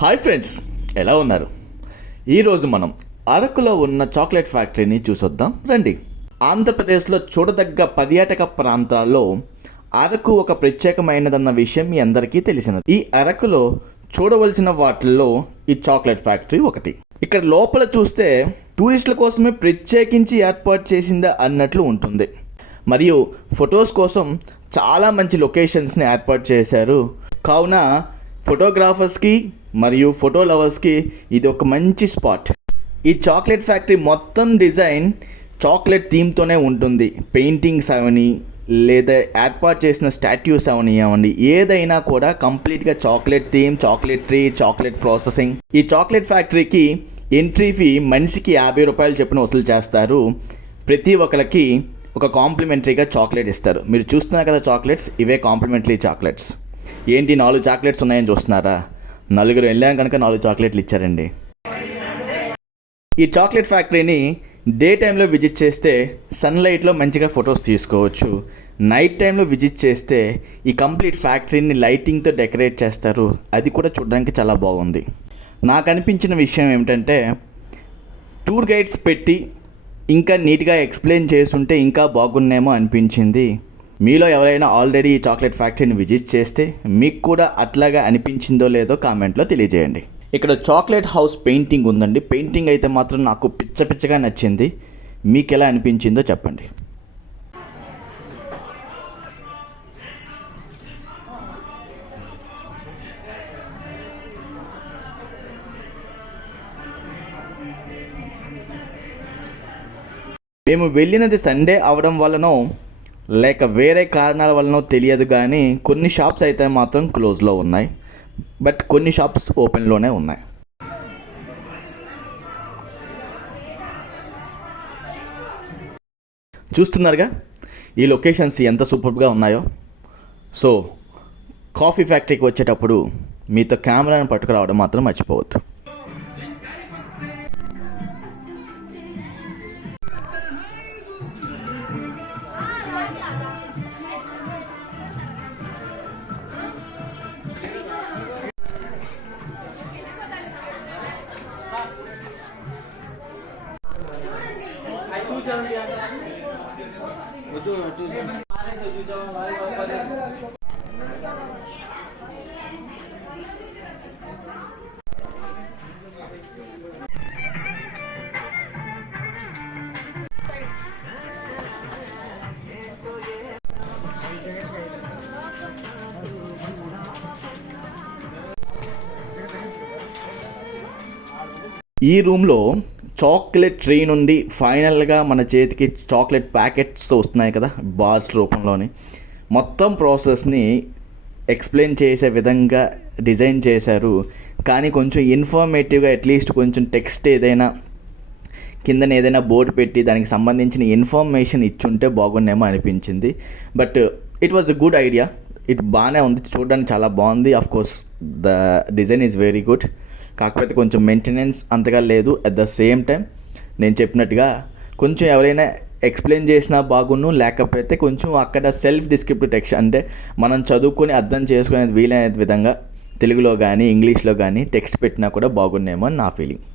Hi friends, ఎలా ఉన్నారు? ఈరోజు మనం అరకులో ఉన్న చాక్లెట్ ఫ్యాక్టరీని చూసొద్దాం రండి. ఆంధ్రప్రదేశ్లో చూడదగ్గ పర్యాటక ప్రాంతాల్లో అరకు ఒక ప్రత్యేకమైనదన్న విషయం మీ అందరికీ తెలిసినది. ఈ అరకులో చూడవలసిన వాటిల్లో ఈ చాక్లెట్ ఫ్యాక్టరీ ఒకటి. ఇక్కడ లోపల చూస్తే టూరిస్టుల కోసమే ప్రత్యేకించి ఏర్పాటు చేసిందా అన్నట్లు ఉంటుంది. మరియు ఫొటోస్ కోసం చాలా మంచి లొకేషన్స్ని ఏర్పాటు చేశారు. కావున ఫోటోగ్రాఫర్స్కి మరియు ఫోటో లవర్స్కి ఇది ఒక మంచి స్పాట్. ఈ చాక్లెట్ ఫ్యాక్టరీ మొత్తం డిజైన్ చాక్లెట్ థీమ్తోనే ఉంటుంది. పెయింటింగ్స్ అవని లేదా ఏర్పాటు చేసిన స్టాట్యూస్ అవనివ్వండి, ఏదైనా కూడా కంప్లీట్గా chocolate theme, chocolate tree, chocolate processing. ఈ చాక్లెట్ ఫ్యాక్టరీకి ఎంట్రీ ఫీ మనిషికి 50 రూపాయలు చొప్పున వసూలు చేస్తారు. ప్రతి ఒక్కరికి ఒక కాంప్లిమెంటరీగా చాక్లెట్ ఇస్తారు. మీరు చూస్తున్నారు కదా చాక్లెట్స్, ఇవే కాంప్లిమెంటరీ చాక్లెట్స్. ఏంటి 4 చాక్లెట్స్ ఉన్నాయని చూస్తున్నారా? నలుగురు వెళ్ళాం కనుక 4 చాక్లెట్లు ఇచ్చారండి. ఈ చాక్లెట్ ఫ్యాక్టరీని డే టైంలో విజిట్ చేస్తే సన్లైట్లో మంచిగా ఫొటోస్ తీసుకోవచ్చు. నైట్ టైంలో విజిట్ చేస్తే ఈ కంప్లీట్ ఫ్యాక్టరీని లైటింగ్తో డెకరేట్ చేస్తారు. అది కూడా చూడడానికి చాలా బాగుంది. నాకు అనిపించిన విషయం ఏమిటంటే, టూర్ గైడ్స్ పెట్టి ఇంకా నీట్గా ఎక్స్ప్లెయిన్ చేస్తుంటే ఇంకా బాగున్నేమో అనిపించింది. మీలో ఎవరైనా ఆల్రెడీ ఈ చాక్లెట్ ఫ్యాక్టరీని విజిట్ చేస్తే మీకు కూడా అట్లాగా అనిపించిందో లేదో కామెంట్లో తెలియజేయండి. ఇక్కడ చాక్లెట్ హౌస్ పెయింటింగ్ ఉందండి. పెయింటింగ్ అయితే మాత్రం నాకు పిచ్చగా నచ్చింది. మీకు ఎలా అనిపించిందో చెప్పండి. మేము వెళ్ళినది సండే అవడం వలనో లేక వేరే కారణాల వలనో తెలియదు, కానీ కొన్ని షాప్స్ అయితే మాత్రం క్లోజ్లో ఉన్నాయి. బట్ కొన్ని షాప్స్ ఓపెన్లోనే ఉన్నాయి. చూస్తున్నారుగా ఈ లొకేషన్స్ ఎంత సూపర్గా ఉన్నాయో. సో కాఫీ ఫ్యాక్టరీకి వచ్చేటప్పుడు మీతో కెమెరాను పట్టుకురావడం మాత్రం మర్చిపోవద్దు. ఈ రూమ్లో చాక్లెట్ ట్రీ నుండి ఫైనల్గా మన చేతికి చాక్లెట్ ప్యాకెట్స్తో వస్తున్నాయి కదా, బార్స్ రూపంలోని. మొత్తం ప్రాసెస్ని ఎక్స్ప్లెయిన్ చేసే విధంగా డిజైన్ చేశారు. కానీ కొంచెం ఇన్ఫర్మేటివ్గా అట్లీస్ట్ కొంచెం టెక్స్ట్ ఏదైనా కిందన ఏదైనా బోర్డు పెట్టి దానికి సంబంధించిన ఇన్ఫర్మేషన్ ఇచ్చుంటే బాగుండేమో అనిపించింది. But it was a good idea. It బాగానే ఉంది, చూడడానికి చాలా బాగుంది. Of course the design is very good. కాకపోతే కొంచెం మెయింటెనెన్స్ అంతగా లేదు. అట్ ద సేమ్ టైం నేను చెప్పినట్టుగా కొంచెం ఎవరైనా ఎక్స్ప్లెయిన్ చేసినా బాగున్ను, లేకపోతే కొంచెం అక్కడ సెల్ఫ్ డిస్క్రిప్టివ్ టెక్స్ట్ అంటే మనం చదువుకొని అర్థం చేసుకునే వీలైన విధంగా తెలుగులో కానీ ఇంగ్లీష్లో కానీ టెక్స్ట్ పెట్టినా కూడా బాగున్నేమో అని నా ఫీలింగ్.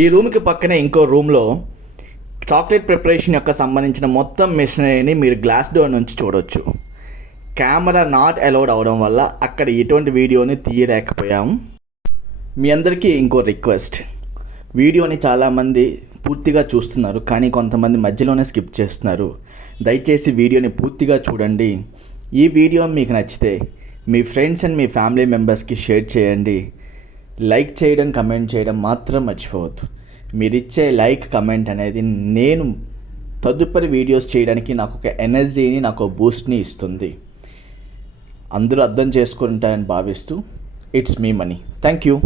ఈ రూమ్కి పక్కనే ఇంకో రూమ్లో చాక్లెట్ ప్రిపరేషన్ యొక్క సంబంధించిన మొత్తం మిషనరీని మీరు గ్లాస్ డోర్ నుంచి చూడవచ్చు. కెమెరా నాట్ అలౌడ్ అవడం వల్ల అక్కడ ఎటువంటి వీడియోని తీయలేకపోయాము. మీ అందరికీ ఇంకో రిక్వెస్ట్, వీడియోని చాలామంది పూర్తిగా చూస్తున్నారు, కానీ కొంతమంది మధ్యలోనే స్కిప్ చేస్తున్నారు. దయచేసి వీడియోని పూర్తిగా చూడండి. ఈ వీడియో మీకు నచ్చితే మీ ఫ్రెండ్స్ అండ్ మీ ఫ్యామిలీ మెంబర్స్కి షేర్ చేయండి. లైక్ చేయడం, కమెంట్ చేయడం మాత్రం మర్చిపోవద్దు. మీరిచ్చే లైక్, కమెంట్ అనేది నేను తదుపరి వీడియోస్ చేయడానికి నాకు ఒక ఎనర్జీని, నాకు ఒక బూస్ట్ని ఇస్తుంది. అందరూ అర్థం చేసుకుంటారని భావిస్తూ, it's me money. Thank you.